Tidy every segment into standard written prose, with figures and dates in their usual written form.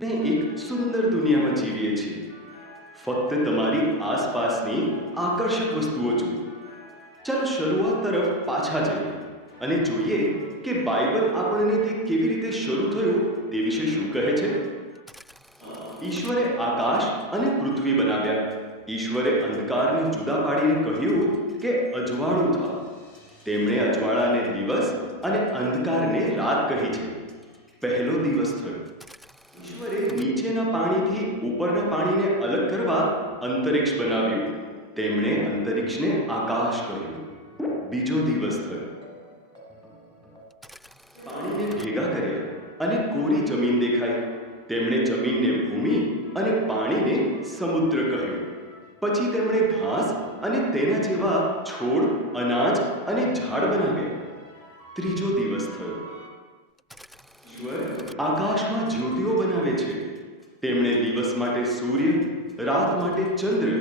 આપણે એક સુંદર દુનિયામાં જીવીએ છીએ. ફક્ત તમારી આસપાસની આકર્ષક વસ્તુઓ જુઓ. ચાલો શરૂઆત તરફ પાછા જઈએ અને જોઈએ કે બાઇબલ આપણને તે કેવી રીતે શરૂ થયું તે વિશે શું કહે છે. ઈશ્વરે આકાશ અને પૃથ્વી બનાવ્યા. ઈશ્વરે અંધકારને જુદા પાડીને કહ્યું કે અજવાળું થા. તેમણે અજવાળાને દિવસ અને અંધકારને રાત કહી છે. પહેલો દિવસ થયો. ઈશ્વરે નીચેના પાણીથી ઉપરના પાણીને અલગ કરવા અંતરિક્ષ બનાવ્યું. તેમણે અંતરિક્ષને આકાશ કહ્યું. બીજો દિવસ થયો. પાણીને ભેગા કર્યા અને કોરી જમીન દેખાઈ. તેમણે જમીનને ભૂમિ અને પાણીને સમુદ્ર કહ્યું. પછી તેમણે ઘાસ અને તેના જેવા છોડ, અનાજ અને ઝાડ બનાવ્યા. ત્રીજો દિવસ થયો. ઈશ્વર આકાશમાં જ્યોતિઓ બનાવે છે. તેમણે દિવસ માટે સૂર્ય, રાત માટે ચંદ્ર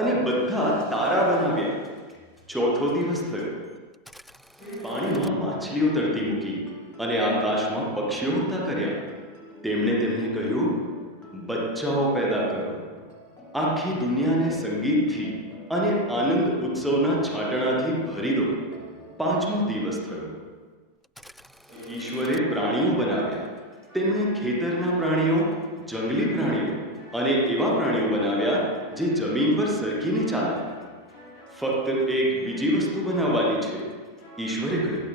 અને બધા તારા બનાવ્યા. ચોથો દિવસ થયો. પાણીમાં માછલીઓ તરતી મૂકી અને આકાશમાં પક્ષીઓ ઉડતા કર્યા. તેમણે તેમને કહ્યું, બચ્ચાઓ પેદા કરો. આખી દુનિયાને સંગીતથી અને આનંદ ઉત્સવના છાંટણાથી ભરી દો. પાંચમો દિવસ થયો. ઈશ્વરે પ્રાણીઓ બનાવ્યા. તેમણે ખેતરના પ્રાણીઓ, જંગલી પ્રાણીઓ અને એવા પ્રાણીઓ બનાવ્યા જે જમીન પર સરકીને ચાલે. ફક્ત એક બીજી વસ્તુ બનાવવાની છે. ઈશ્વરે કહ્યું,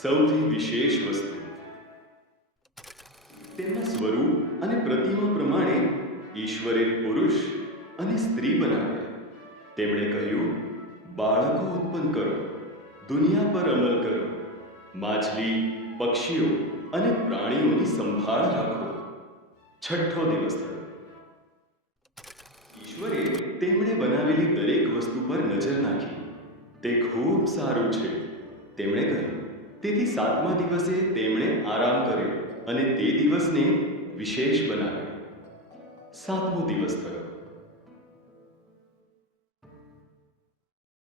સૌથી વિશેષ વસ્તુ. તેમના સ્વરૂપ અને પ્રતિમા પ્રમાણે ઈશ્વરે પુરુષ અને સ્ત્રી બનાવ્યા. તેમણે કહ્યું, બાળકો ઉત્પન્ન કરો, દુનિયા પર અમલ કરો, માછલી, પક્ષીઓ અને પ્રાણીઓની સંભાળ રાખો. છઠ્ઠો દિવસ થયો. ઈશ્વરે તેમણે બનાવેલી દરેક વસ્તુ પર નજર નાખી. તે ખૂબ સારું છે, તેમણે કહ્યું. તેથી સાતમા દિવસે તેમણે આરામ કર્યો અને તે દિવસને વિશેષ બનાવ્યો. સાતમો દિવસ થયો.